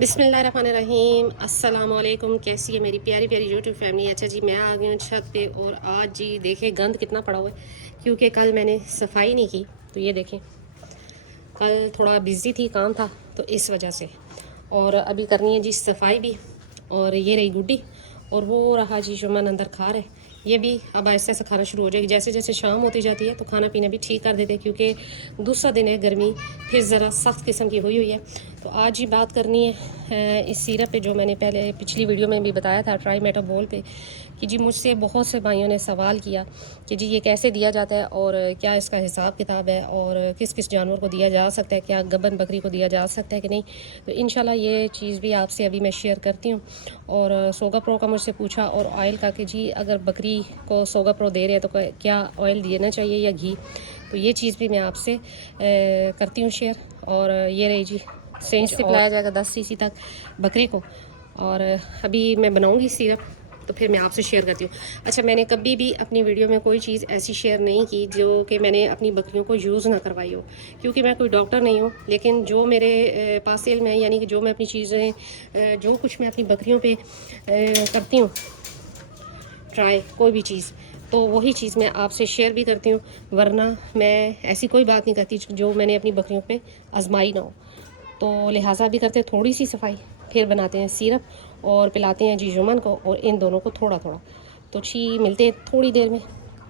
बिस्मिल्लाहिर्रहमानिर्रहीम। अस्सलाम वालेकुम। कैसी है मेरी प्यारी प्यारी यूट्यूब फैमिली। अच्छा जी, मैं आ गई हूँ छत पे और आज जी देखें गंद कितना पड़ा हुआ है क्योंकि कल मैंने सफाई नहीं की। तो ये देखें, कल थोड़ा बिज़ी थी, काम था, तो इस वजह से। और अभी करनी है जी सफाई भी। और ये रही गुड्डी और वो रहा जी जुम्मन अंदर खा रहे। ये भी अब ऐसे ऐसे खाना शुरू हो जाएगी। जैसे जैसे शाम होती जाती है तो खाना पीना भी ठीक कर देते हैं क्योंकि दूसरा दिन है, गर्मी फिर ज़रा सख्त किस्म की हुई हुई है। तो आज ही बात करनी है इस सिरप पे जो मैंने पहले पिछली वीडियो में भी बताया था, ट्राई मेटाबॉल पे, कि जी मुझसे बहुत से भाइयों ने सवाल किया कि जी ये कैसे दिया जाता है और क्या इसका हिसाब किताब है और किस किस जानवर को दिया जा सकता है, क्या गबन बकरी को दिया जा सकता है कि नहीं। तो इंशाल्लाह ये चीज़ भी आपसे अभी मैं शेयर करती हूँ। और सोगा प्रो का मुझसे पूछा और ऑयल का कि जी अगर बकरी को सोगा प्रो दे रहे हैं तो क्या ऑयल देना चाहिए या घी। तो ये चीज़ भी मैं आपसे करती हूँ शेयर। और ये रही जी सेंच से पिलाया जाएगा 10 सीसी तक बकरी को। और अभी मैं बनाऊंगी सिरप तो फिर मैं आपसे शेयर करती हूँ। अच्छा, मैंने कभी भी अपनी वीडियो में कोई चीज़ ऐसी शेयर नहीं की जो कि मैंने अपनी बकरियों को यूज़ ना करवाई हो, क्योंकि मैं कोई डॉक्टर नहीं हूँ। लेकिन जो मेरे पास इल्म है, यानी कि जो मैं अपनी चीज़ें जो कुछ मैं अपनी बकरियों पे करती हूँ ट्राई कोई भी चीज़, तो वही चीज़ मैं आपसे शेयर भी करती हूँ। वरना मैं ऐसी कोई बात नहीं करती जो मैंने अपनी बकरियों पे आजमाई ना हो। तो लिहाजा भी करते हैं थोड़ी सी सफाई, फिर बनाते हैं सिरप और पिलाते हैं जी जुमन को और इन दोनों को थोड़ा थोड़ा। तो जी मिलते हैं थोड़ी देर में,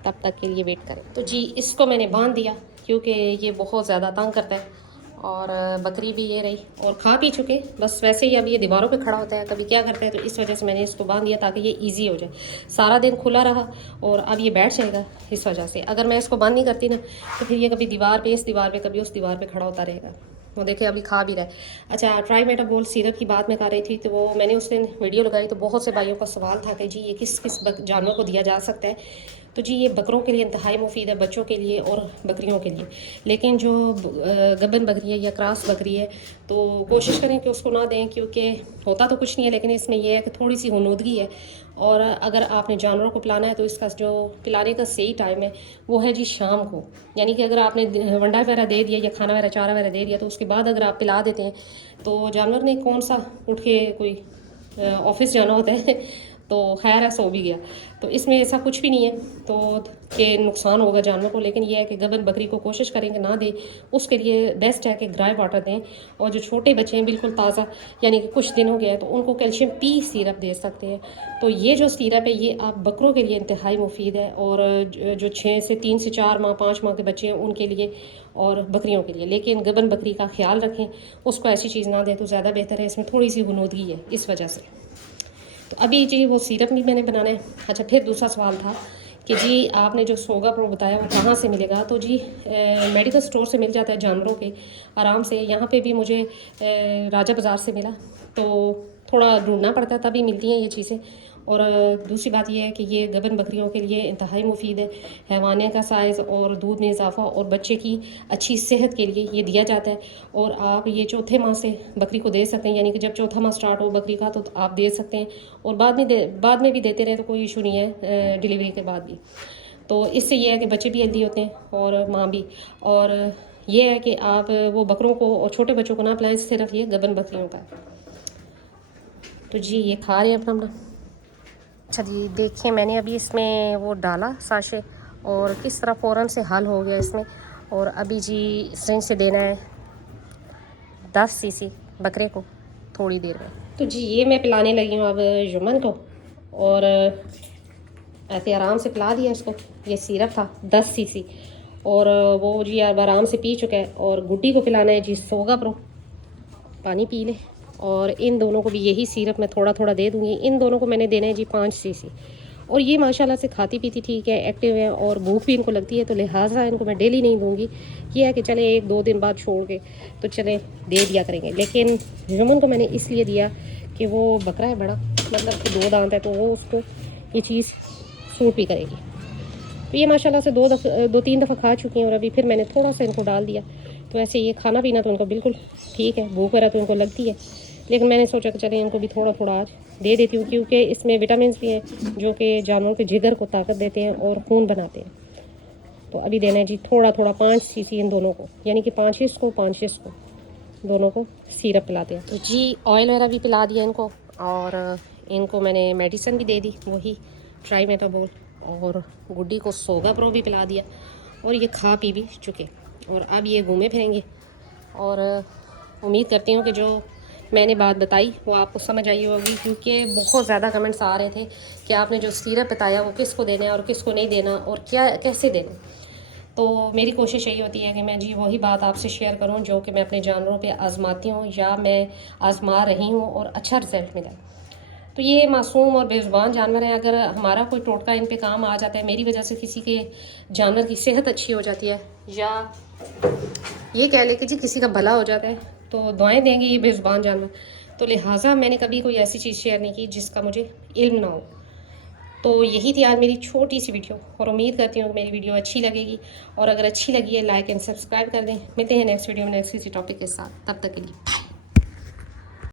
तब तक के लिए वेट करें। तो जी इसको मैंने बांध दिया क्योंकि ये बहुत ज़्यादा तंग करता है। और बकरी भी ये रही और खा पी चुके, बस वैसे ही अब ये दीवारों पे खड़ा होता है, कभी क्या करता है, तो इस वजह से मैंने इसको बांध दिया ताकि ये इजी हो जाए। सारा दिन खुला रहा और अब ये बैठ जाएगा इस वजह से। अगर मैं इसको बंद नहीं करती ना तो फिर ये कभी दीवार पे, इस दीवार पे, कभी उस दीवार पे खड़ा होता रहेगा। वो देखिए अभी खा भी रहा है। अच्छा, ट्राई मेटाबॉल सिरप की बात मैं कर रही थी, तो वो मैंने उस दिन वीडियो लगाई तो बहुत से भाइयों का सवाल था कि जी ये किस किस जानवर को दिया जा सकता है। तो जी ये बकरों के लिए इंतहाई मुफीद है, बच्चों के लिए और बकरियों के लिए। लेकिन जो गबन बकरी है या क्रॉस बकरी है तो कोशिश करें कि उसको ना दें, क्योंकि होता तो कुछ नहीं है, लेकिन इसमें यह है कि थोड़ी सी हुनूदगी है। और अगर आपने जानवरों को पिलाना है तो इसका जो पिलाने का सही टाइम है वो है जी शाम को। यानी कि अगर आपने वंडा वगैरह दे दिया या खाना वगैरह चारा वगैरह दे दिया तो उसके बाद अगर आप पिला देते हैं तो जानवर ने कौन सा उठ के कोई ऑफिस जाना होता है तो खैर है, सो भी गया। तो इसमें ऐसा कुछ भी नहीं है तो कि नुकसान होगा जानवर को। लेकिन यह है कि गबन बकरी को कोशिश करेंगे ना दें, उसके लिए बेस्ट है कि ड्राई वाटर दें। और जो छोटे बच्चे हैं बिल्कुल ताज़ा, यानी कि कुछ दिन हो गया है, तो उनको कैल्शियम पी सिरप दे सकते हैं। तो ये जो सिरप है ये आप बकरों के लिए इंतहाई मुफीद है। और जो 3 से 4 माह 5 माह के बच्चे हैं उनके लिए और बकरियों के लिए। लेकिन गबन बकरी का ख्याल रखें, उसको ऐसी चीज़ ना दें तो ज़्यादा बेहतर है। इसमें थोड़ी सी गुनोदगी है इस वजह से। तो अभी जी वो सिरप भी मैंने बनाना है। अच्छा, फिर दूसरा सवाल था कि जी आपने जो सोगा प्रो बताया वो कहाँ से मिलेगा। तो जी मेडिकल स्टोर से मिल जाता है जानवरों के आराम से। यहाँ पे भी मुझे राजा बाज़ार से मिला, तो थोड़ा ढूंढना पड़ता है तभी मिलती हैं ये चीज़ें। और दूसरी बात यह है कि ये गबन बकरियों के लिए इंतहाई मुफीद है। हैवानिया का साइज़ और दूध में इजाफा और बच्चे की अच्छी सेहत के लिए ये दिया जाता है। और आप ये चौथे माह से बकरी को दे सकते हैं, यानी कि जब चौथा माह स्टार्ट हो बकरी का तो आप दे सकते हैं। और बाद में भी देते रहे तो कोई इशू नहीं है, डिलीवरी के बाद भी। तो इससे ये है कि बच्चे भी हेल्दी होते हैं और माँ भी। और ये है कि आप वो बकरों को और छोटे बच्चों को ना पिलाएं, सिर्फ ये गबन बकरियों का। तो जी ये खा रहे हैं अपना अपना। अच्छा जी देखिए, मैंने अभी इसमें वो डाला साशे और किस तरह फ़ौरन से हल हो गया इसमें। और अभी जी सिरिंज से देना है 10 सीसी बकरे को थोड़ी देर में। तो जी ये मैं पिलाने लगी हूँ अब जुमन को। और ऐसे आराम से पिला दिया इसको। ये सिरप था 10 सीसी और वो जी अब आराम से पी चुका है। और गुड्डी को पिलाना है जी सोगा प्रो, पानी पी ले। और इन दोनों को भी यही सिरप मैं थोड़ा थोड़ा दे दूँगी। इन दोनों को मैंने देना है जी 5 सीसी। और ये माशाल्लाह से खाती पीती ठीक है, एक्टिव है और भूख भी इनको लगती है, तो लिहाजा इनको मैं डेली नहीं दूँगी। ये है कि चले 1-2 दिन बाद छोड़ के तो चले दे दिया करेंगे। लेकिन जुमन को मैंने इसलिए दिया कि वो बकरा है बड़ा, मतलब कि 2 दांत है, तो वो उसको ये चीज़ सूट भी करेगी। तो ये माशाल्लाह से 2-3 दफ़ा खा चुकी हैं और अभी फिर मैंने थोड़ा सा इनको डाल दिया। तो ऐसे ये खाना पीना तो इनको बिल्कुल ठीक है, भूख वगैरह तो इनको लगती है। लेकिन मैंने सोचा कि चले इनको भी थोड़ा थोड़ा आज दे देती हूँ, क्योंकि इसमें विटामिन भी हैं जो कि जानवरों के जिगर को ताकत देते हैं और खून बनाते हैं। तो अभी देना है जी थोड़ा थोड़ा 5 सीसी इन दोनों को, यानी कि 5 इसको 5 इसको। दोनों को सिरप पिला दिया। तो जी ऑयल वगैरह भी पिला दिया इनको, और इनको मैंने मेडिसिन भी दे दी, वही ट्राइमेटाबोल, और गुड्डी को सोगा प्रो भी पिला दिया, और ये खा पी भी चुके। और अब ये घूमे फिरेंगे, और उम्मीद करती हूँ कि जो मैंने बात बताई वो आपको समझ आई होगी, क्योंकि बहुत ज़्यादा कमेंट्स आ रहे थे कि आपने जो सिरप बताया वो किसको देना है और किसको नहीं देना और क्या कैसे देना। तो मेरी कोशिश यही होती है कि मैं जी वही बात आपसे शेयर करूं जो कि मैं अपने जानवरों पे आजमाती हूं या मैं आजमा रही हूं और अच्छा रिजल्ट मिला। तो ये मासूम और बेज़ुबान जानवर हैं, अगर हमारा कोई टोटका इन पे काम आ जाता है, मेरी वजह से किसी के जानवर की सेहत अच्छी हो जाती है, या ये कह ले कि जी किसी का भला हो जाता है, तो दुआएं देंगे ये बेज़ुबान जानवर। तो लिहाजा मैंने कभी कोई ऐसी चीज़ शेयर नहीं की जिसका मुझे इल्म ना हो। तो यही थी आज मेरी छोटी सी वीडियो, और उम्मीद करती हूँ कि मेरी वीडियो अच्छी लगेगी, और अगर अच्छी लगी है लाइक एंड सब्सक्राइब कर दें। मिलते हैं नेक्स्ट वीडियो में नेक्स्ट किसी टॉपिक के साथ, तब तक के लिए।